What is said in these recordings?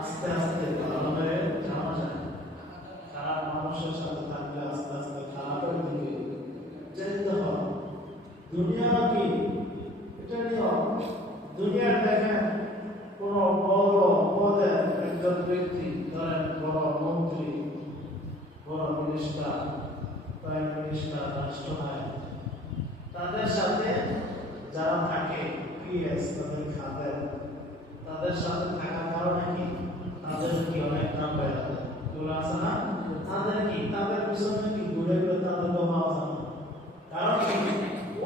আস্তে আস্তে ভালো হয়ে যাওয়া যায়, খারাপ মানুষের সাথে থাকলে আস্তে আস্তে দুনিয়া কি এটা নিয়ম। দুনিয়ার দেখেন কোন বড় পদের একজন ব্যক্তি, ধরেন বড় মন্ত্রী, বড় মিনিস্টার, প্রাইম মিনিস্টার, রাষ্ট্রনায়ক, তাদের সাথে যারা থাকে পিএস, তাদের খাদের, তাদের সাথে থাকার কারণে কি তাদের কি অনেক নাম পাওয়া যায়, এগুলো আছে না? তাদের কি তাদের পিছনে কি ঘুরে ঘুরে তাদের পাওয়া যায়, কারণ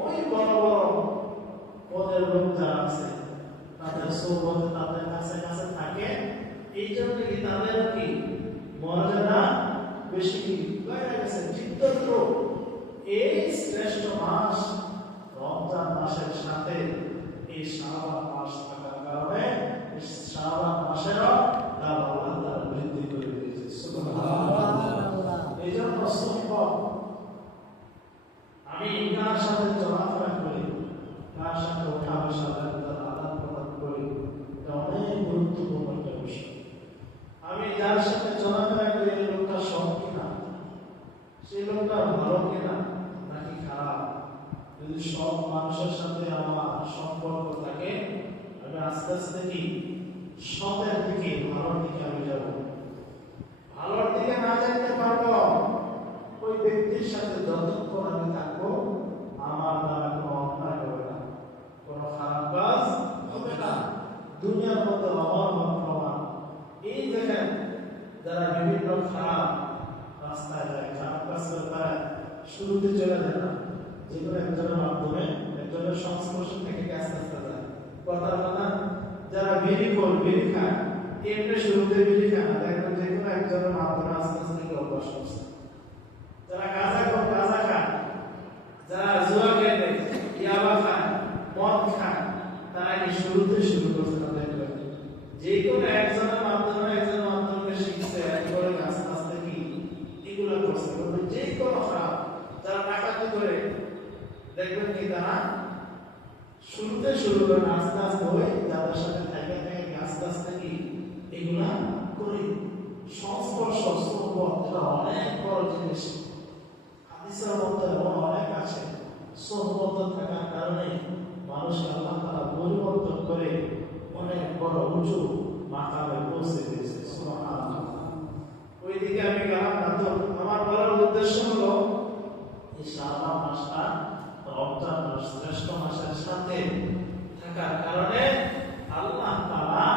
ওই বড় বড় পদের লোক যারা আছে তাদের সোহবতে তাদের কাছে কাছে থাকে, এই জন্য কি তাদের কি মর্যাদা বেশি কি বেড়ে গেছে। চিত্ত এই শ্রেষ্ঠ মাস রমজান মাসের সাথে এই শাবান মাস থাকার কারণে শাবান মাসেরও দাম আল্লাহ তাআলা বৃদ্ধি করে দিয়েছে। সুবহানাল্লাহ। এই জন্য সুবহান আমি কার সাথে চলাফেরা করি, কার সাথে ওঠা বসা আদান প্রদান করি, এটা অনেক গুরুত্বপূর্ণ একটা বিষয়। আমি যার সাথে চলাফেরা করি এই লোকটা সৎ কিনা, সেই লোকটা ভালো কিনা নাকি খারাপ। যদি সব মানুষের সাথে আমার সম্পর্ক থাকে, আমি আস্তে আস্তে কি সতের দিকে ভালোর দিকে আমি যাব। ভালোর দিকে না যেতে পারবো ওই ব্যক্তির সাথে যতক্ষণ আমি থাকবো আমার দ্বারা কোনো অন্যায় হবে না, কোনো খারাপ কাজ হবে না। দুনিয়ার মধ্যে আমার প্রমাণ এই দেখেন যারা বিভিন্ন খারাপ রাস্তায় যায়, খারাপ কাজ করে শুরুতে চলে যায় না, যে কোনো একজনের মাধ্যমে একজনের সংস্পর্শ থেকে আস্তে আস্তে যায়। কথা বলা যারা বিড়ি খায় এমনি শুরুতে বিড়ি খায় না, দেখবেন যে কোনো একজনের মাধ্যমে আস্তে আস্তে অভ্যাস করছে। যারা গাঁজা খায়, যারা জুয়া খেলে, ইয়াবা খায়, মদ খায়, তারা কি শুরুতে শুরু করছে না, দেখবেন যে কোনো একজনের মাধ্যমে শিখছে, একবারে আস্তে আস্তে কি এগুলো করছে। যে কোনো খারাপ যারা ডাকাতি করে দেখবেন কি তারা শুরুতে শুরু করে আস্তে আস্তে হয়ে যাদের সাথে থাকে আস্তে আস্তে কি এগুলা করে। সংস্পর্শ সোহবত এটা অনেক বড় জিনিস, হাদিসের মধ্যে অনেক আছে। সোহবত থাকার কারণে মানুষ আল্লাহ তাআলা পরিবর্তন করে অনেক বড় উঁচু মাকামে পৌঁছে দিয়েছে। সুবহানাল্লাহ। ওইদিকে আমি গেলাম না, তো আমার বলার উদ্দেশ্য হলো এই শাবান মাসটা রমজান মাস শ্রেষ্ঠ মাসের সাথে থাকার কারণে আল্লাহ তাআলা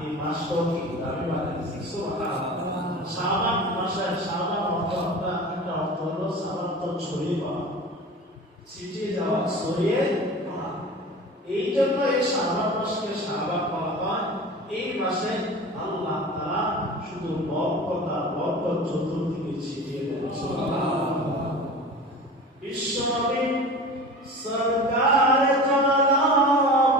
এই মাসটাকে দাবি বানিয়েছেন। সুবহানাল্লাহ। শাবান মাসের শাবান অর্থটা একটা অর্থ হলো শাবান তো ছড়িয়ে পড়া, ছিটিয়ে যাওয়া, ছড়িয়ে পড়া। এই জন্য এই শাবান মাসকে শাবান বলা হয়। এই মাসে আল্লাহ তাআলা শুধু বরকত চতুর্দিকে ছিটিয়ে দেন। সুবহানাল্লাহ। বিশ্বনবী সরকার জালাম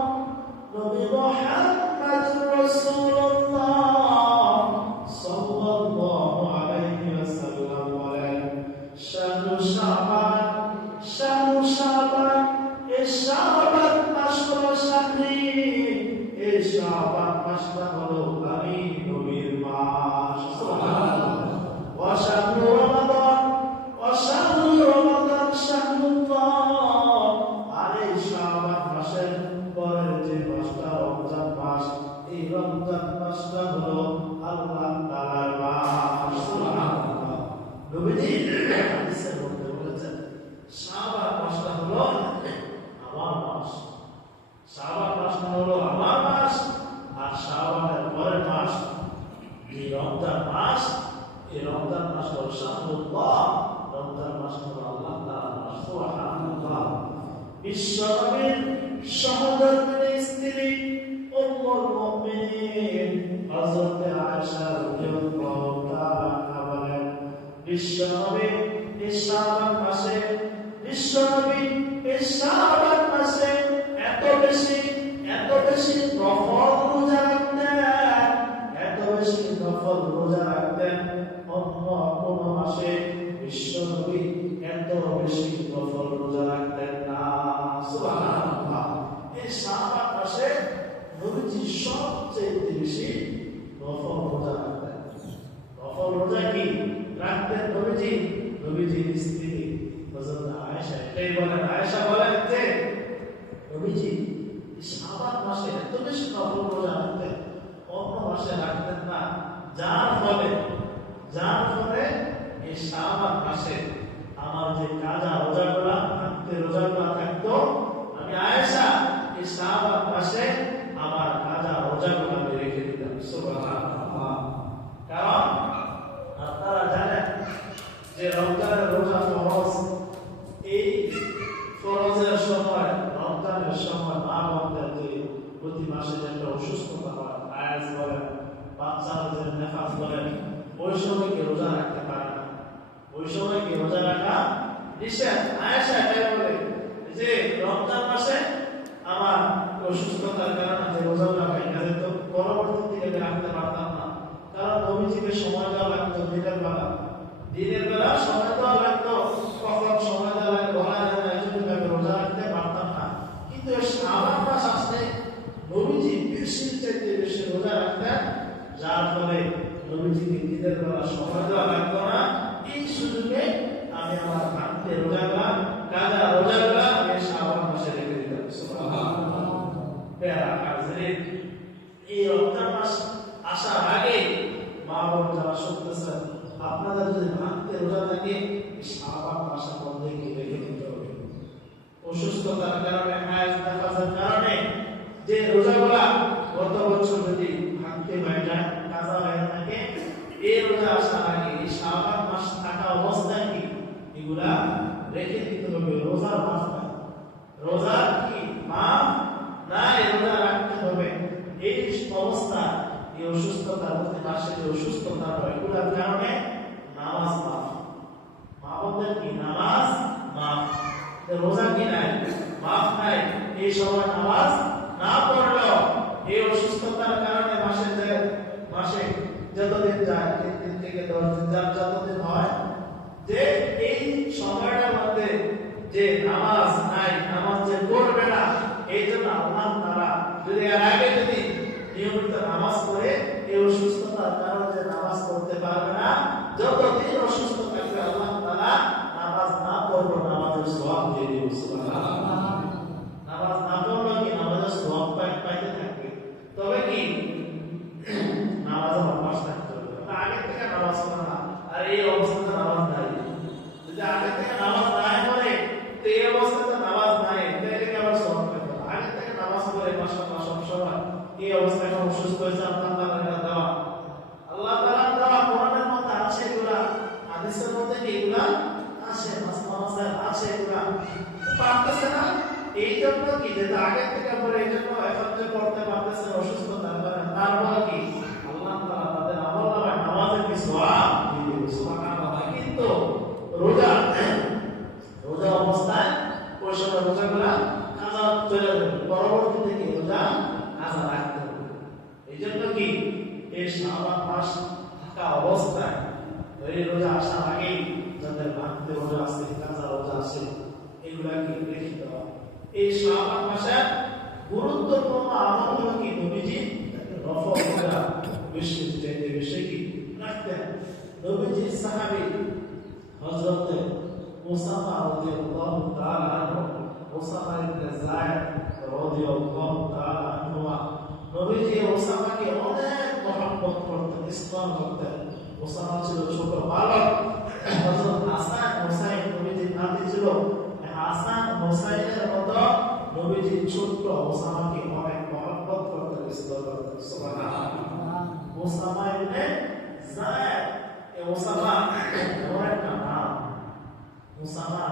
নবী মুহাম্মদ রাসূলুল্লাহ সাল্লাল্লাহু আলাইহি ওয়াসাল্লাম বলেন, শাহরু শাবান এই শাবান মাস হলো শাহরি, এই শাবান মাসটা হলো আমি নবীর মাস। সুবহানাল্লাহ। ওয়া শাহরু রমাদান শাহরুল্লাহ। আর এই শাবান মাসের পরের যে মাসটা রমজান মাস, এই রমজান মাসটা হলো আল্লাহ তাআলার মাস। সুবহানাল্লাহ। নবীজি হাদিসের মধ্যে বলেছেন শাবান মাসটা হলো আমার মাস, শাবান মাসটা হলো আমার মাস, আর শাবানের পরের মাস এই রমজান মাস, এই রমজান মাস হলো শাহরুল্লাহ, রমজান মাস হলো আল্লাহ তাআলার মাস। সুবহানাল্লাহ। বিশ্বনবীর সহধর্মিণী স্ত্রী উম্মুল মুমিনিন হযরত আয়েশা রাদিয়াল্লাহু তাআলা বলেন, বিশ্বনবী এই শাবান মাসে এত বেশি নফল রোজা রাখতেন, এত বেশি নফল রোজা রাখতেন, অন্য কোন মাসে বিশ্বনবী এত বেশি নফল রোজা রাখতেন না। সুবহানাল্লাহ। এই শাবান মাসে নবীজি সবচেয়ে বেশি নফল রোজা রাখতেন। নফল রোজা কি রাখতেন নবীজির স্ত্রী হযরত আয়েশা। এটাই বলেন, আয়েশা বলেন যে শাবান মাসে আমার যে কাজা রোজাগুলো থাকতে রোজাগুলো থাকতো, আমি আয়েশা এই শাবান মাসে আমার কাজা রোজাগুলো আমি রেখে দিতাম। সুবহানাল্লাহ। কারণ আপনারা জানেন যে রমজানের রোজা ফরজ। এই ফরজের সময়, রমজানের সময় মা বোনদের যে প্রতি মাসে যে একটা অসুস্থতা হয়, আয়াজ বলেন, বাচ্চারা যে নেফাস বলেন, ওই সময় কি রোজা রাখতে পারে না, ওই সময় কি রোজা রাখা নিষেধ। আয়েশা এটাই বলে যে রমজান মাসে আমার অসুস্থতার কারণে যে রোজাগুলো ভেঙে যেত, পরবর্তী দিকে রাখতে পারতাম না। কারণ নবীজিকে সময় দেওয়া লাগতো দিনের বেলা সময় দেওয়া লাগতো, কখন সময় দেওয়া লাগে বলা যায় না, এই জন্য আমি রোজা রাখতে পারতাম না। কিন্তু শাবান মাস আসলে নবীজি বেশি চাইতে বেশি রোজা রাখতেন, যার ফলে নবীজিকে দিনের বেলা সময় দেওয়া লাগতো না। এই সুযোগে আমি আমার ভাঙতে রোজাগুলা, কাজা রোজাগুলা আমি শাবান মাসে রেখে দিতাম। সুবহানাল্লাহ। প্যারা কাজে এই রমজান মাস আসার আগে মা বোন যারা শুনতেছেন, আপনাদের যদি ভাঙতে রোজা থাকে শাবান মাসের মধ্যে কি রেখে দিতে হবে। অসুস্থতার কারণে, হায়াত নাফাসের কারণে যে রোজাগুলা গত বছর যদি ভাঙতে হয়ে যায়, কাজা হয়ে থাকে, এই রোজা আসার আগে এই শাবান মাস থাকা অবস্থায় কি এগুলা রেখে দিতে হবে। রোজার মাস না, রোজার কি মাফ নাই, রোজা রাখতে হবে। এই অবস্থা, এই অসুস্থতার মধ্যে মাসে যে অসুস্থতা হয়, এগুলোর কারণে নামাজ মাফ। মা বলতেন কি নামাজ মাফ, রোজা কি নাই, মাফ নাই। এই সময় নামাজ না পড়লেও এই অসুস্থতার কারণে মাসে যতদিন যায়, 3 দিন থেকে 10 দিন যার যতদিন হয়, যে এই সময়টার মধ্যে যে নামাজ নাই, নামাজ যে পড়বে না, এই জন্য আল্লাহ তাআলা যদি এর আগে যদি নিয়মিত নামাজ পড়ে, এই অসুস্থতার কারণে যে নামাজ পড়তে পারবে না, যতদিন অসুস্থ থাকবে আল্লাহ তাআলা নামাজ না পড়বে নামাজের সওয়াব দিয়ে দিবেন। সুবহানাল্লাহ। নামাজ না পড়লে কি নামাজের সওয়াব পাইতে থাকবে, তবে কি নামাজের অভ্যাস থাকতে হবে। আগে থেকে নামাজ পড়া না, আর এই অবস্থাতে নামাজ নাই, যদি আগে থেকে নামাজ নাই পড়ে তো এই অবস্থাতে নামাজ নাই, তাহলে কি আবার সওয়াব পাবে। আগে থেকে নামাজ পড়ে মাশাআল্লাহ সব সময় এই অবস্থায় অসুস্থ হয়েছে, আল্লাহ তাআলার দেওয়া, আল্লাহ তাআলার দেওয়া কোরআনের মধ্যে আছে এগুলা, হাদিসের মধ্যে এগুলা আছে, মাসে আছে এগুলা, পারতেছে না। এই জন্য কি যে আগে থেকে পড়ে, এই জন্য এখন যে পড়তে পারতেছে অসুস্থতার কারণে, তারপর কি আল্লাহ তাআলা তাদের আমলনামায় নামাজের কি সওয়াব দিয়ে দিবেন। সুবহানাল্লাহ। কিন্তু রোজা অবস্থায় ওই সময় রোজাগুলা কাজা চলে যাবে, পরবর্তীতে কি রোজা কাজা রাখতে হবে। এই জন্য কি এই শাবান মাস থাকা অবস্থায়, এই রোজা আসার আগে যাদের ভাঙতে রোজা আছে, কাজা রোজা আছে, এগুলা কি রেখে দেওয়া। এই শাবান মাসে গুরুত্বপূর্ণ আমল হলো কি নবীজি নফল রোজা বেশি চাইতে বেশি কি রাখতেন। নবীজির সাহাবী হযরত উসামা রাদিয়াল্লাহু তাআলা আনহু, উসামা ইবনে যায়েদ রাদিয়াল্লাহু তাআলা আনহু, নবীজি উসামাকে অনেক মহব্বত করতেন, ইসলাম করতেন। উসামা ছিল ছোট বালক, হযরত হাসান হুসাইন নবীজির নাতি ছিল। হাসান হুসাইনের মতো নবীজি ছোট উসামাকে অনেক মহব্বত করতেন, ইসলাম করতেন। সুবহানাল্লাহ। উসামা ইবনে যায়েদ, এই উসামা এমন একটা নাম, উসামা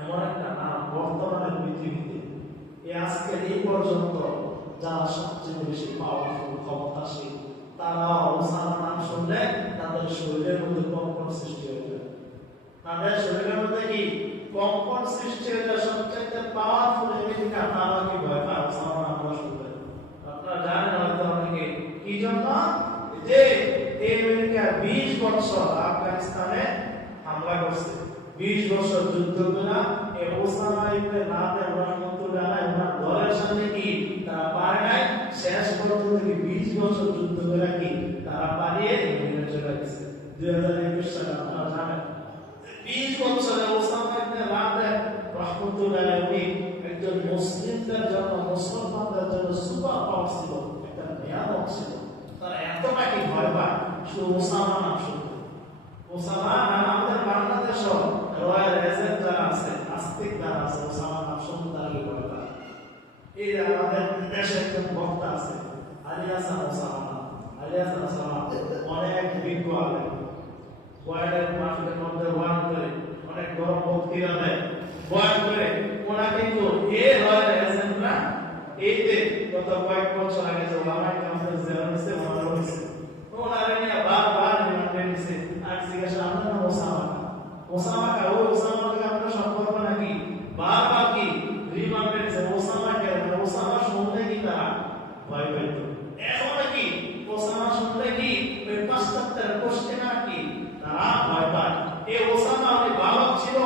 এমন একটা নাম বর্তমানে পৃথিবীতে আজকের এই পর্যন্ত যারা সবচেয়ে বেশি পাওয়ারফুল, ক্ষমতাশীল, তারা উসামা নাম শুনলে তাদের শরীরের মধ্যে কম্পন সৃষ্টি হয়ে যায়। তাদের শরীরের মধ্যে কি কম্পন সৃষ্টি হয়ে যায়। সবচেয়ে পাওয়ারফুল আমেরিকা, তারা কি ভয় পায় উসামা নাম শুনলে। আপনারা জানেন হয়তো অনেকে কি জন্য, যে আমেরিকা 20 বছর আফগানিস্তানে হামলা করছে, 20 বছর যুদ্ধ করে এই ওসামা ইবনে লাদেন রাহমাতুল্লাহ আলাইহি ওনার দলের সাথে কি তারা পারে নাই, শেষ পর্যন্ত কি 20 বছর যুদ্ধ করে কি তারা পালিয়ে মদিনা চলে গেছে। 2021 সালে আপনারা জানেন 20 বছরে ওসামা ইবনে লাদেন রাহমাতুল্লাহ আলাইহি একজন মুসলিমদের জন্য, মুসলমানদের জন্য সুপার পাওয়ার ছিল, একটা নিয়ামত ছিল। তারা এতটা কি ভয় পায় শুধু ওসামা নাম শুনতে। ওসামা আমাদের বাংলাদেশও রয়্যাল এজেন্ট যারা আছে, নাস্তিক যারা আছে, ওসামা নাম শুনতে তারা বলে তারা। এই যে আমাদের দেশে একজন বক্তা আছে আলী হাসান ওসামা, আলী হাসান ওসামা অনেক বিজ্ঞ আলেম, ওয়ার্ল্ডের মার্কেটের মধ্যে ওয়ার্ন করে অনেক গরম বক্তৃতা দেয়, ওয়ার্ন করে। ওনা কিন্তু এই রয়্যাল এজেন্টরা এই যে গত কয়েক বছর আগে যে ওলামা কাউন্সিল যে হয়েছে ওনারা হয়েছে, ওনারা নিয়ে বারবার রিমান্ডে নিছে। আর জিজ্ঞাসা আপনার নাম ওসামা, ওসামা কা ও ওসামা থেকে আপনার সম্পর্ক নাকি? বারবার কি রিমান্ডে নিছে। ওসামা কে ওসামা শুনলে কি তারা ভয় পেত, এখন নাকি ওসামা শুনলে কি ওই পাশ্চাত্যের পশ্চিমা কি তারা ভয় পায়। এই ওসামা অনেক বালক ছিল,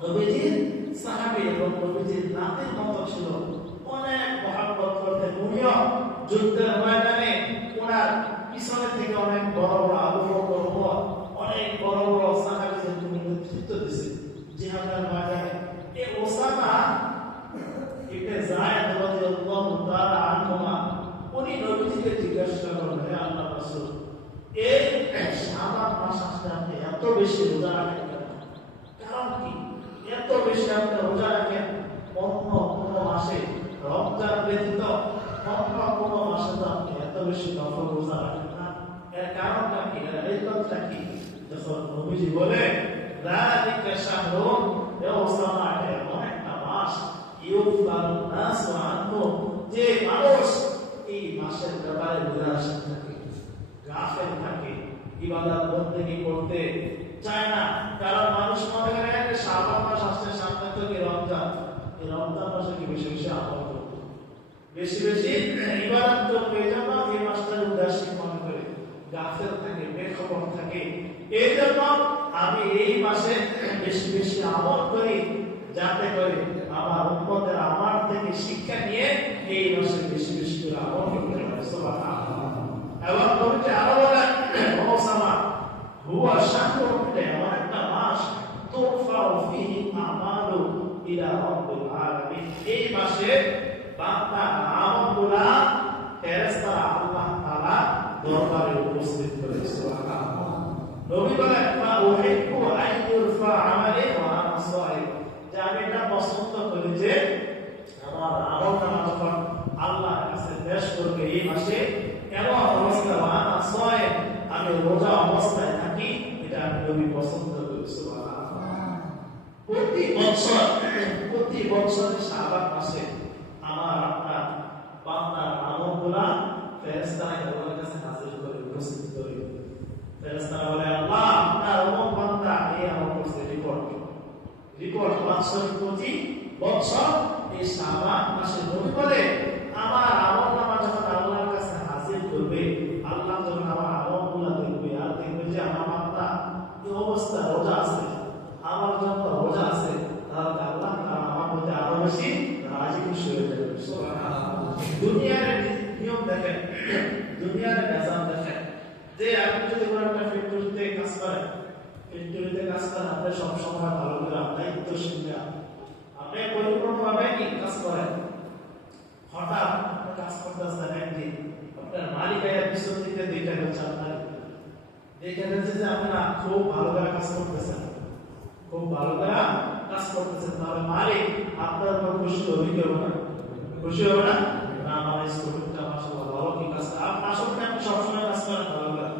নবীজির সাহাবী এবং নবীজির নাতির মতো ছিল, অনেক মহব্বত করতেন। উনিও যুদ্ধের ময়দানে ওনার পিছনে থেকে অনেক বড় বড় আবু বকর ওমর অনেক বড় বড় সাহাবীদের নেতৃত্ব দিয়েছে জিহাদের ময়দানে। এই ওসামা ইবনে যায়েদ রাদিয়াল্লাহু তাআলা আনহুমা উনি নবীজিকে জিজ্ঞাসা করলেন, হে আল্লাহর রাসূল, এই শাবান মাস আসলে আপনি এত বেশি রোজা রাখেন কেন? কারণ কি এত বেশি আপনি রোজা রাখেন? অন্য কোন মাসে রমজান ব্যতীত অন্য কোন মাসে তো আপনি এত বেশি নফল রোজা রাখেন না, এর কারণটা কি, এর ইল্লাতটা কি? যখন নবীজি বলে যালিকা শাহরুন, এ ওসামা এমন একটা মাস ইউফলান নাস আনহু, যে মানুষ এই মাসের ব্যাপারে উদাসীন থাকে, গাফেল থাকে, ইবাদত বন্দেগী করতে চায় না। কারণ মানুষ মনে করে যে শাবান মাস আসছে, সামনে তো কি রমজান, এই রমজান মাসে কি বেশি বেশি আমল করব, বেশি বেশি ইবাদত করব, এই জন্য এই মাসটা উদাসীন মনে করে, গাফেল থাকে, বেখবর থাকে। এই জন্য আমি এই মাসে বেশি বেশি আমল করি, যাতে করে আমার উম্মতের আমার থেকে শিক্ষা নিয়ে এই মাসে বেশি বেশি করে আমল করতে পারে। সুবহানাল্লাহ। এবং নবীজি আরো বলেন, ওসামা হুয়া শাহরুন, এমন একটা মাস তুরফাউ ফীহি আমালু ইলা রাব্বিল আলামিন, এই মাসে বান্দার আমলগুলো ফেরেশতারা আল্লাহ তাআলা দরবারে উপস্থিত করে। সুবহানাল্লাহ। নবী বলেন, মা উহিব্বু আন ইউরফা আমালি ওয়া আনা সাইম, যে আমি এটা পছন্দ করি যে আমার আমলনামা যখন আল্লাহর কাছে পেশ করবে এই মাসে, এমন অবস্থা ওয়া আনা সাইম, আমি রোজা অবস্থায় থাকি, এটা আমি নবী পছন্দ করি। সুবহানাল্লাহ। প্রতি বছর শাবান মাসে আমার আপনার বান্দার আমলগুলো ফেরেশতারা আল্লাহর কাছে হাজির করে উপস্থিত করে। ফেরেশতারা বলে, আল্লাহ আপনার অমুক বান্দা এই আমল করছে, রিপোর্ট বাৎসরিক প্রতি বছর এই শাবান মাসে নবী বলে আমার আমলনামা যখন আল্লাহর কাছে হাজির করবে, আল্লাহ যখন আমার আমলগুলো দেখবে আর দেখবে যে আমার বান্দা এই অবস্থা রোজা আছে, আমার জন্য রোজা আছে, তাহলে আল্লাহ আমার প্রতি আরো বেশি রাজি খুশি হয়ে যাবে। সুবহানাল্লাহ। দুনিয়ার নিয়ম দেখেন, দুনিয়ার নিজাম দেখেন, যে আপনি যদি কোনো একটা ফ্যাক্টরিতে কাজ করেন, আপনি সব সময় ভালো করে দায়িত্বশীল না, আপনি পরিপূর্ণভাবে কি কাজ করেন, হঠাৎ আপনি কাজ করতেছেন, একদিন আপনার মালিক এর পিছন দিকে দেখে গেছে, আপনার দেখে গেছে যে আপনি না খুব ভালো করে কাজ করতেছেন, খুব ভালো করে কাজ করতেছেন, তাহলে মালিক আপনার উপর খুশি হবে কি হবে না? খুশি হবে না? না, আমার এই শ্রমিকটা মাশাআল্লাহ ভালো কি কাজ করে, আপনি আসলে আপনি সবসময় কাজ করেন ভালো করে,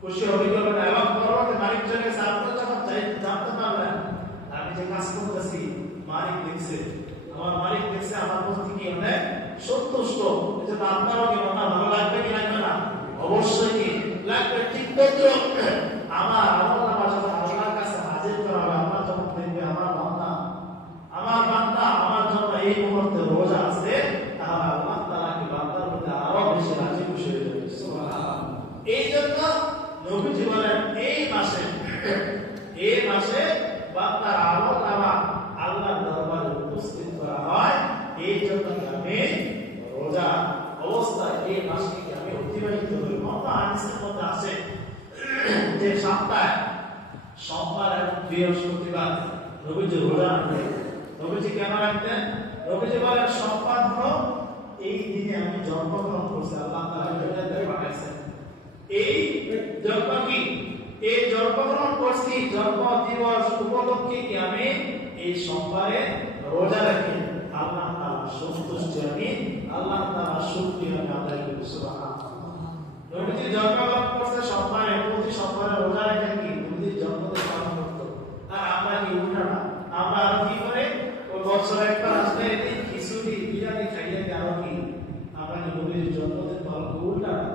খুশি হবে কি হবে না? এবং পরবর্তী মালিক চলে গেছে, আপনি যখন জানতে পারলেন আমি যে কাজ করতেছি মালিক দেখছে, আমার মালিক দেখছে, আমার প্রতি কি অনেক সন্তুষ্ট, এজন্য আপনারও কি মনে ভালো লাগবে কি লাগবে না? অবশ্যই কি লাগবে। ঠিক তদ্রুপ আমার আমলনামা যখন আল্লাহর কাছে হাজির করা হবে, আল্লাহ যখন দেখবে আমার বান্দা আমার জন্য এই মুহূর্তে রোজা আছে, তাহলে আল্লাহ তাআলা কি বান্দার প্রতি আরো বেশি রাজি খুশি হয়ে যাবে। সুবহানাল্লাহ। এই জন্য নবীজি বলেন এই মাসে বান্দার আমলনামা আল্লাহর দরবারে উপস্থিত করা হয়, এই জন্য আমি রোজা অবস্থায় এই মাসকে আমি অতিবাহিত করি। হাদিসের মধ্যে আছে যে সপ্তাহে সোমবার এবং বৃহস্পতিবার নবীজি রোজা রাখতেন। নবীজি কেন রাখতেন? নবীজি বলেন সোমবার হলো এই দিনে আমি জন্মগ্রহণ করছি, আল্লাহ তাআলা দুনিয়াতে পাঠাইছেন। এই জন্ম কি এই জন্মগ্রহণ করছি, জন্ম দিবস উপলক্ষে কি আমি এই সোমবারে রোজা রাখি, আল্লাহ তাআলা সন্তুষ্টি আমি, আল্লাহ তাআলা শুকরিয়া আমি আদায় করি। সুবহানাল্লাহ। নবীজি জন্মগ্রহণ করছে সোমবারে, প্রতি সোমবারে রোজা রাখেন কি নবীজি জন্মদিন পালন করতো। আর আমরা কি উল্টা না, আমরা আর কি করে ওই বছরে একবার আসলে এই খিচুড়ি বিরিয়ানি খাইয়ে দিয়ে আরো কি আমরা কি নবীজির জন্মদিন পালন করি? উল্টা না,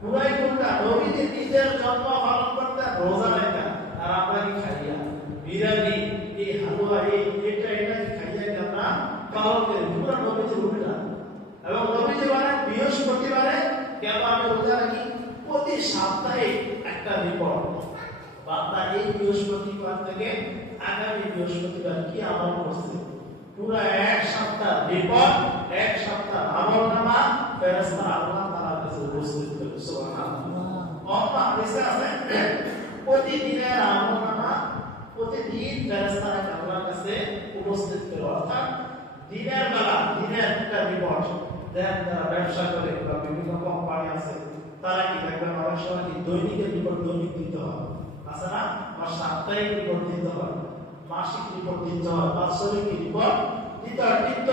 পুরাই উল্টা। নবীজি নিজের জন্ম পালন করতে রোজা রাখা, আর আমরা কি খাইয়া বিরিয়ানি এই হালুয়া এই এটা কি খাইয়া কি আমরা পালন করি? পুরা নবীজির উল্টা। এবং নবীজি বলেন বৃহস্পতিবারে কেন আমি রোজা রাখি? প্রতি সপ্তাহে একটা রিপোর্ট, বান্দা এই বৃহস্পতিবার থেকে আগামী বৃহস্পতিবার কি আমল করছে, পুরো এক সপ্তাহ রিপোর্ট, এক সপ্তাহ আমলনামা ফেরেশতা আল্লাহ তাআলার কাছে উপস্থিত করে। সুবহানাল্লাহ। আল্লাহ হাদিসে আছে প্রতিদিনের আমলনামা প্রতিদিন ফেরেশতারা আল্লাহর কাছে উপস্থিত করে। অর্থাৎ দিনের বেলা দিনের একটা রিপোর্ট দেন, যারা ব্যবসা করে বা বিভিন্ন কোম্পানি আছে তারা কি দেখবেন অনেক সময় কি দৈনিকের রিপোর্ট দৈনিক দিতে হয়, আছে না? বা সাপ্তাহিক রিপোর্ট দিতে হয়, মাসিক রিপোর্ট দিতে হয়, বাৎসরিক রিপোর্ট দিতে হয়। কিন্তু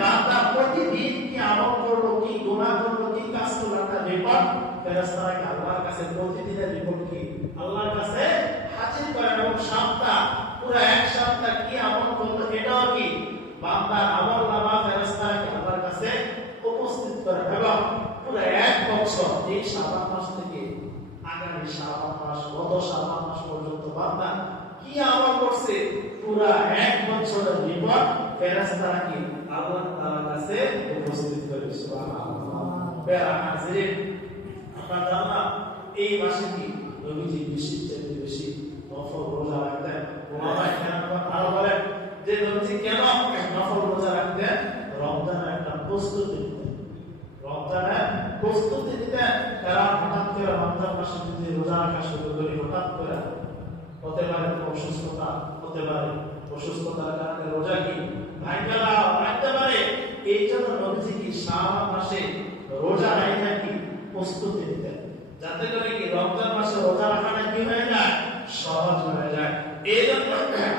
বান্দা প্রতিদিন কি আমল করলো, কি গুনাহ করলো, কি কাজ করলো, একটা রিপোর্ট ফেরেশতারা আল্লাহর কাছে প্রতিদিনের রিপোর্ট কি আল্লাহর কাছে হাজির করেন। এবং সপ্তাহ পুরো এক সপ্তাহ কি আমল করলো এটাও কি বান্দার আমলনামা ফেরেশতারা আল্লাহর কাছে উপস্থিত করে। এবং পুরো এক বছর এই শাবান মাস থেকে আগামী শাবান মাস, গত শাবান মাস পর্যন্ত বান্দা কি আমল করছে পুরো এক বছরের রিপোর্ট ফেরেশতারা কি আল্লাহ তাআলার কাছে উপস্থিত করে। সুবহানাল্লাহ। প্যারা হাজির, আমরা জানলাম এই মাসে কি নবীজি বেশি নফল রোজা রাখতেন। ওলামায়ে কেরাম আরো বলেন যে নবীজি কেন নফল রোজা রাখতেন? রমজানের একটা প্রস্তুতি নিতেন, রমজানের প্রস্তুতি নিতেন। কারণ হঠাৎ করে রমজান মাসে যদি রোজা রাখা শুরু করি, হঠাৎ করে হতে পারে অসুস্থতা, হতে পারে অসুস্থতার কারণে রোজা কি ভাঙতে রাখতে পারে। এই জন্য নবীজি কি শাবান মাসে রোজা রাখা কি প্রস্তুতি নিতেন, যাতে করে কি রমজান মাসে রোজা রাখাটা কি হয়ে যায়, সহজ হয়ে যায়। এই জন্য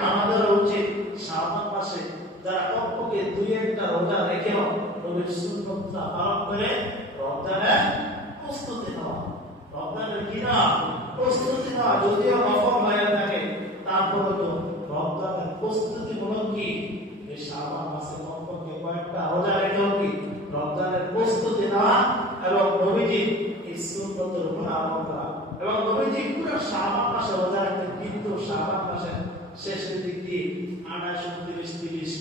আমাদের উচিত শাবান মাসে যারা কমপক্ষে দুই একটা রোজা রেখেও নবীর সুন্নতটা পালন করে রমজানের প্রস্তুতি নেওয়া, রমজানের কি না প্রস্তুতি নেওয়া। যদিও নফল হয়ে থাকে তারপরে তো রমজানের প্রস্তুতিমূলক কি এই শাবান মাসে কমপক্ষে কয়েকটা রোজা রেখেও কি রমজানের প্রস্তুতি নেওয়া এবং নবীজি এই সুন্নতের উপর আমল করা। এবং নবীজি পুরো শাবান মাসে রোজা রাখতেন, কিন্তু শাবান মাসের শেষের দিক দিয়ে 28, 29, 30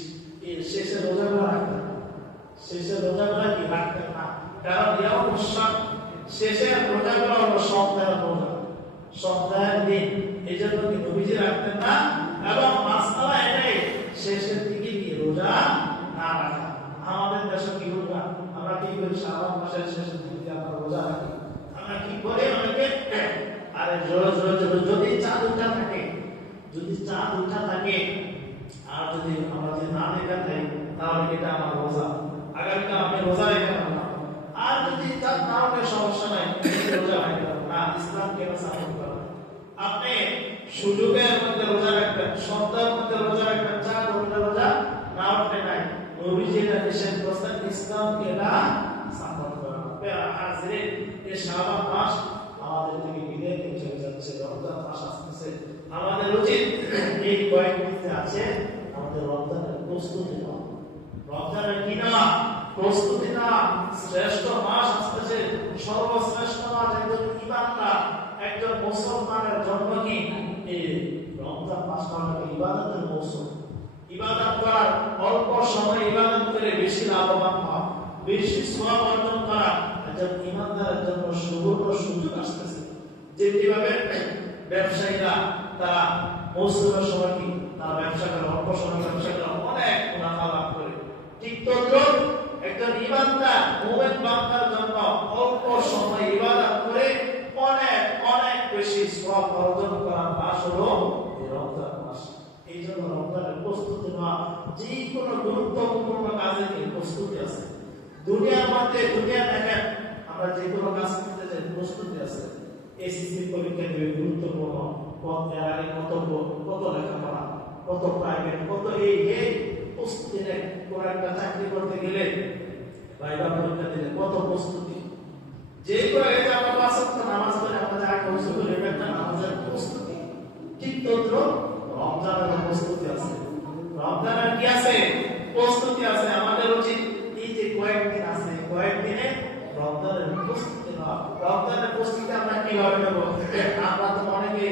এর শেষে রোজাগুলো রাখতেন, শেষে রোজাগুলো কি রাখতেন না। কারণ ইয়াউমুশ শাক শেষের রোজাগুলো হলো সপ্তাহের রোজা, সপ্তাহের দিন। এই জন্য কি নবীজি রাখতেন না। এবং মাসআলা এটাই শেষের দিকে কি রোজা না রাখা। আমাদের দেশে কি রোজা আমরা কি করি, শাবান মাসের শেষের দিকে আমরা রোজা রাখি। আমরা কি করে অনেকে আরে যদি চাঁদ উঠা থাকে, যদি চাঁদ উঠা থাকে আর যদি আমরা যদি না দেখা যাই তাহলে এটা আমার রোজা, আগামীকাল আমি রোজা রেখে রাখলাম। আর যদি চাঁদ না উঠে সমস্যা নাই, রোজা রেখে না। ইসলাম কেন সাপোর্ট করে? আপনি সুযোগের মধ্যে রোজা রাখবেন, সন্ধ্যার মধ্যে রোজা রাখবেন, চাঁদ উঠলে রোজা না উঠলে নাই। নবীজি এটা নিষেধ করছেন, ইসলাম এটা সাপোর্ট করে না। হাজিরে এই শাবান মাস আমাদের থেকে বিদায় নিয়ে চলে যাচ্ছে, রমজান মাস আসতেছে। আমাদের উচিত এই কয়েকদিন যে আছে আমাদের রমজানের প্রস্তুতি নেওয়া, রমজানের কি না প্রস্তুতি না। শ্রেষ্ঠ মাস আসতেছে, সর্বশ্রেষ্ঠ মাস একজন ইমানদার, একজন মুসলমানের জন্য কি এই রমজান মাসটা হলো ইবাদতের মৌসুম। ইবাদত করার, অল্প সময় ইবাদত করে বেশি লাভবান হওয়া, বেশি সওয়াব অর্জন করা একজন ইমানদারের জন্য সুবর্ণ সুযোগ আসতেছে। যেভাবে ব্যবসায়ীরা তারা মৌসুমের সময় কি তারা ব্যবসা করে, অল্প সময় ব্যবসা করে অনেক মুনাফা লাভ করে, ঠিক তদ্রুপ একজন ইমানদার মুমিন বান্দার জন্য অল্প সময় ইবাদত করে অনেক অনেক বেশি সওয়াব অর্জন করার মাস হলো এই রমজান মাস। এই জন্য রমজানের প্রস্তুতি নেওয়া, যে কোনো গুরুত্বপূর্ণ কাজে প্রস্তুতি আছে। দুনিয়ার মধ্যে দুনিয়া দেখেন আমরা যে কোনো কাজ করতে চাই প্রস্তুতি আছে। এসএসসি পরীক্ষা দেবে, গুরুত্বপূর্ণ পদ, এর আগে কত লেখাপড়া, কত প্রাইভেট, কত এই প্রস্তুতি নেয়। কোন একটা চাকরি করতে গেলে ভাইবা পরীক্ষা দিলে কত প্রস্তুতি। যে করে যে আমরা 5 ওয়াক্ত নামাজ পড়ে আমরা যা করছি বলে একটা নামাজের প্রস্তুতি, ঠিক তদ্র রমজানের প্রস্তুতি আছে। রমজানের কি আছে? প্রস্তুতি আছে। আমাদের উচিত এই যে কয়েকদিন আছে, কয়েকদিনে রমজানের প্রস্তুতি নাও। রমজানের প্রস্তুতি আমরা কিভাবে নেব? আমরা তো অনেকে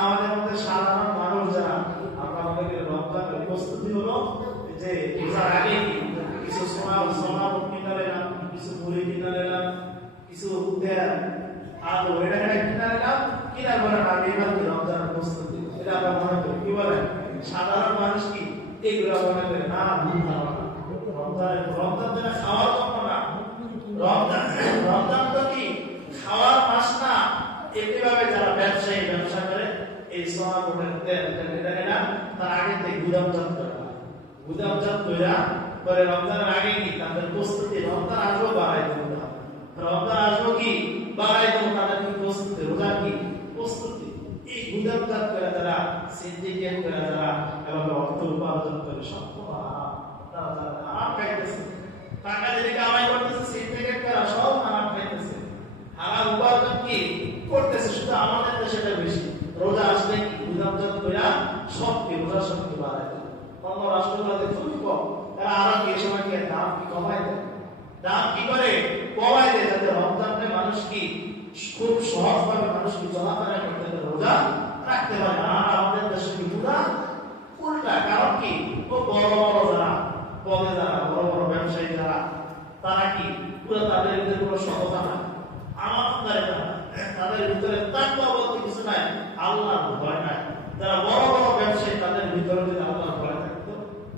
আমাদের মধ্যে সাধারণ মানুষ যারা, আমরা অনেকে রমজানের প্রস্তুতি হলো যে রোজার আগে কিছু সোনা কিনে নিলাম, কিছু মুড়ি কিনে নিলাম, কিছু তেল আলু এটা কিনে নিলাম, কিনা করে আমি এবার রমজানের প্রস্তুতি। এটা আমরা মনে করি, কি বলেন সাধারণ মানুষ কি এগুলো মনে করে না। রমজান যেটা খাওয়ার জন্য না, রমজান তো কি খাওয়ার মাস না। এভাবে যারা ব্যবসা করে এই সোনা বোটের তেল এটা তার আগে থেকে গুদামজাত করে, গুদামজাত করে রমজানের আগে কি তাদের প্রস্তুতি। রমজান আসবো বাড়াই দেবো, রমজান আসবো কি বাড়াই দেবো, তাদের কি প্রস্তুতি, রোজার কি প্রস্তুতি। এই গুদামজাত করে তারা সিন্ডিকেট করে তারা এভাবে অর্থ উপার্জন করে সক্ষম তারা আরাম খাইতেছে, টাকা দিয়ে কামাই করতেছে, সিন্ডিকেট করা সব আরাম খাইতেছে, হারাম উপার্জন কি করতেছে। শুধু আমাদের দেশে বেশি রোজা আসলে কি গুদামজাত করে শক্তি, রোজার শক্তি বাড়ায় দেয়। অন্য রাষ্ট্রগুলোতে খুবই কম, তারা আরাম এই সময় কি দাম কি কমায় দেয়, দাম কি করে কমায় দেয়, যাতে রমজানে মানুষ কি খুব সহজভাবে মানুষ কি চলাফেরা করতে পারে, রোজা রাখতে পারে। আর আমাদের দেশে কি পুরা উল্টা। কারণ কি ও বড় বড় যারা পদে, যারা বড় বড় ব্যবসায়ী যারা, তারা কি পুরো তাদের ভিতরে কোনো সততা নাই, আমানতদারি নাই, তাদের ভিতরে তাকওয়া বলতে কিছু নাই, আল্লাহর ভয় নাই। যারা বড় বড় ব্যবসায়ী তাদের ভিতরে যদি আল্লাহর ভয় থাকতো,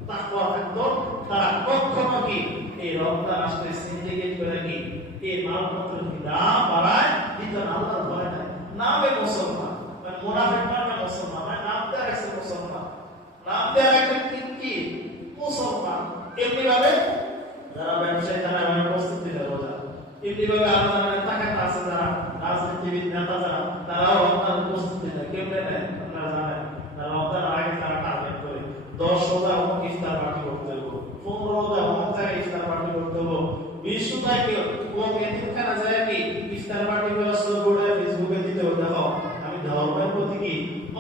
তাকওয়া থাকতো, তারা কখনো কি এই রমজান আসলে সিন্ডিকেট করে কি এই মালপত্রের কি দাম বাড়ায় দিত না। আল্লাহর ভয় নাই, নামে মুসলমান, মানে মুনাফিক মানে মুসলমান, মানে নাম দেয়া আছে মুসলমান, নাম দেয়া একটা কি মুসলমান। এমনি ভাবে যারা ব্যবসায়ী যারা মানে প্রস্তুতি নেয় রোজা, এমনি ভাবে আল্লাহর তাকাত আছে যারা রাজনীতিবিদ নেতা যারা, তারাও রমজান প্রস্তুতি নেয়। কেমনে নেয় আপনারা জানেন? তারা রমজান আগে তারা টার্গেট করে 10 রোজা অমুক ইফতার পার্টি করতে হবে, 15 রোজা অমুক জায়গায় ইফতার পার্টি করতে হবে, 20 রোজায় কি অমুক এতিমখানা যায় কি ইফতার পার্টি করে সোশ্যাল ফেসবুকে দিতে হবে। দেখো আমি ধর্মের প্রতি কি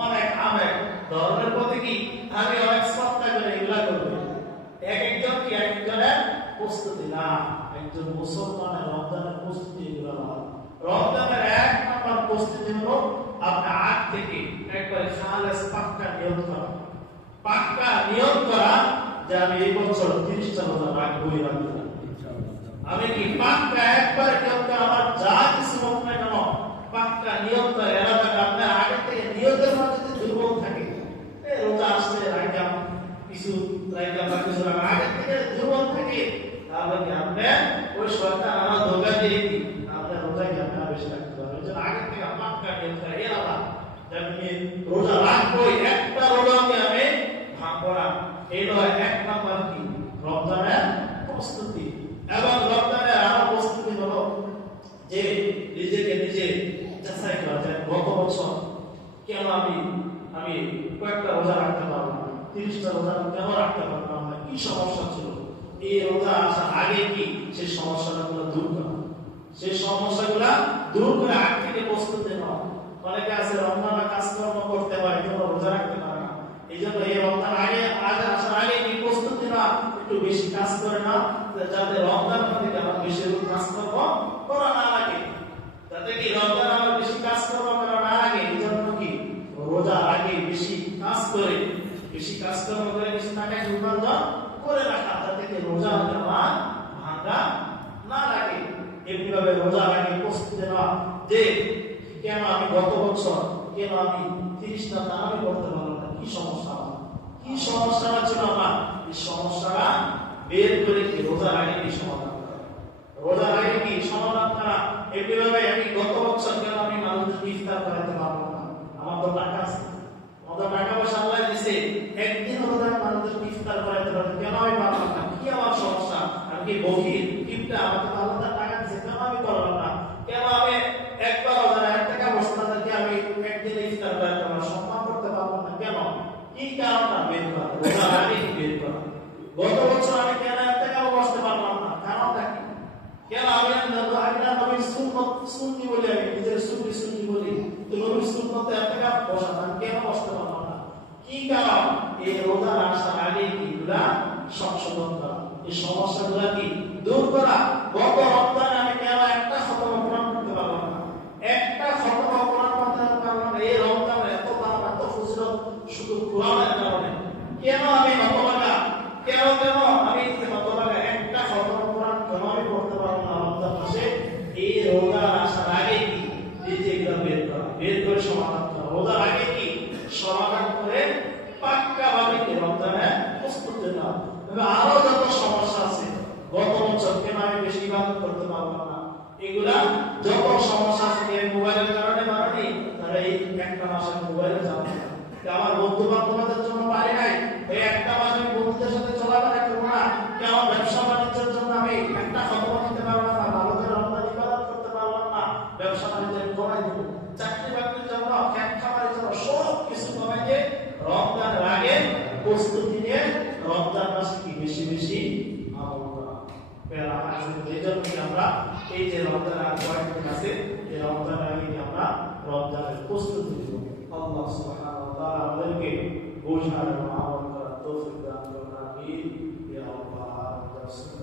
অনেক আবেগ, ধর্মের প্রতি কি আমি অনেক শ্রদ্ধা করে এগুলা করবো। একজন কি একজনের প্রস্তুতি না, একজন মুসলমানের রমজানের প্রস্তুতি এগুলো না। রমজানের 1 নম্বর প্রস্তুতি হলো আপনি আগ থেকে একবার খালেস পাক্কা নিয়ত করা, পাক্কা নিয়ত করা যে আমি এই বছর 30টা রোজা রাখবই রাখবো। আমি কি পাক্কা একবার নিয়ত করা, আমার যা কিছু হোক না কেন পাক্কা নিয়ত করে এলাকা। আপনার আগে থেকে নিয়তের মধ্যে যদি দুর্বল থাকে, এই রোজা আসলে রাখলাম কিছু রাখলাম বা কিছু আগে থেকে দুর্বল থাকে, তাহলে কি আপনি ওই সরকার আমার ধোকা দিয়ে কি আপনার রোজা কি আপনার বেশি রাখতে পারবেন। এই জন্য আগে থেকে পাক্কা নিয়ত করে এলাকা যে আমি রোজা রাখবোই, একটা রোজা আমি ভাঙবো না। এই নয় 1 নম্বর কি রমজানের প্রস্তুতি। এবং রমজানের আরো প্রস্তুতি হলো যে নিজেকে নিজে যাচাই করা যায়, গত বছর কেন আমি কয়েকটা রোজা রাখতে পারলাম না, 30টা রোজা কেন রাখতে পারলাম না, কি সমস্যা ছিল, এই রোজা আসার আগে কি সেই সমস্যাগুলো দূর করা, সেই সমস্যাগুলো দূর করে আগ থেকে প্রস্তুতি নেওয়া। অনেকে আছে রমজানে কাজকর্ম করতে পারে কিন্তু রোজা রাখতে পারে না, এই জন্য এই রমজান আগে আসার আগে কি প্রস্তুতি না, একটু বেশি কাজ করে না, যাতে রমজান থেকে আমার বেশি কাজকর্ম করা না লাগে, যাতে কি রমজান আমার বেশি কাজকর্ম করা না লাগে। এই জন্য কি রোজা আগে বেশি কাজ করে, বেশি কাজকর্ম করে বেশি টাকা উপার্জন করে রাখা, যাতে কি রোজা আমার ভাঙা না লাগে। এমনিভাবে রোজা আগে প্রস্তুতি নেওয়া যে কেন আমি গত বছর কেন আমি 30টা তারাবি করতে পারলাম না, কি সমস্যা, কি সমস্যা ছিল আমার, এই সমস্যাটা বের করে কি রোজার আগে কি সমাধান করা, রোজার আগে কি সমাধান করা। এমনিভাবে আমি গত বছর কেন আমি মানুষকে ইফতার করাতে পারলাম না, আমার তো টাকা আছে, আমাদের টাকা পয়সা আল্লাহ দিয়েছে, একদিন রোজার মানুষকে ইফতার করাতে পারলাম, কেন আমি পারলাম না, কি আমার সমস্যা, আমি কি বহির কিপটা, আমাকে আল্লাহ টাকা দিয়েছে কেন আমি করলাম না, কেন আমি একবার রোজার 1 টাকা বসতে কি কারণটা বের করা, রোজার আগে বের করা। গত বছর আমি কেন একটা কারণ বসতে পারলাম না, কারণটা কি? কেন আমি নবীর সুন্নি বলি, আমি নিজের সুন্নি বলি, তো নবীর সুন্নতে একটা কারণ বসা, আমি কেন বসতে পারলাম না? কি কারণ? এই রোজার আসার আগে এগুলা সংশোধন করা, এই সমস্যাগুলা কি দূর করা। গত রমজানে আমি কেন একটা খতম কোরআন করতে পারলাম না, একটা খতম কোরআন করতে পারলাম না? এই রমজানে এত দাম, এত ফজিলত শুধু কোরআনের কারণে। কেন আমি হতভাগা, কেন আমি হতভাগা, একটা খতম কোরআন কেন আমি করতে পারলাম না রমজান মাসে? এই রোজা আসার আগে কি এই যে এগুলা বের করে সমাধান করা। রোজার আগে কি সমাধান করে পাক্কা ভাবে কি রমজানে প্রস্তুতি নাও। তবে আরো যত সমস্যা আছে, গত বছর কেন আমি বেশি ইবাদত করতে পারলাম না, এগুলা যত সমস্যা আছে মোবাইলের কারণে বাড়ানি, তারা এই একটা মাসের মোবাইলে যাবে না। আমার বন্ধু বান্ধবদের জন্য পারি নাই, এই একটা মাস আমি বন্ধুদের সাথে চলাফেরা করবো না, আমার ব্যবসা বাণিজ্যের জন্য আমি একটা খতম দিতে পারলাম না, ভালো করে রমজান ইবাদত করতে পারলাম না, ব্যবসা বাণিজ্য কমাই দিব, চাকরি বাকরির জন্য, খেত খামারের জন্য সব কিছু কমাই দিয়ে রমজানের আগে প্রস্তুতি নিয়ে রমজান মাসে কি বেশি বেশি আমল করা। এই জন্য আমরা এই যে রমজানের আগে কয়েকদিন আছে, এই রমজানের আগে আমরা রমজানের প্রস্তুতি নিব। আল্লাহ সুবহানাহু ওয়া তাআলা আমাদেরকে বোঝার এবং আমল করার তৌফিক দান করুন। আমিন ইয়া রাব্বাল আলামিন।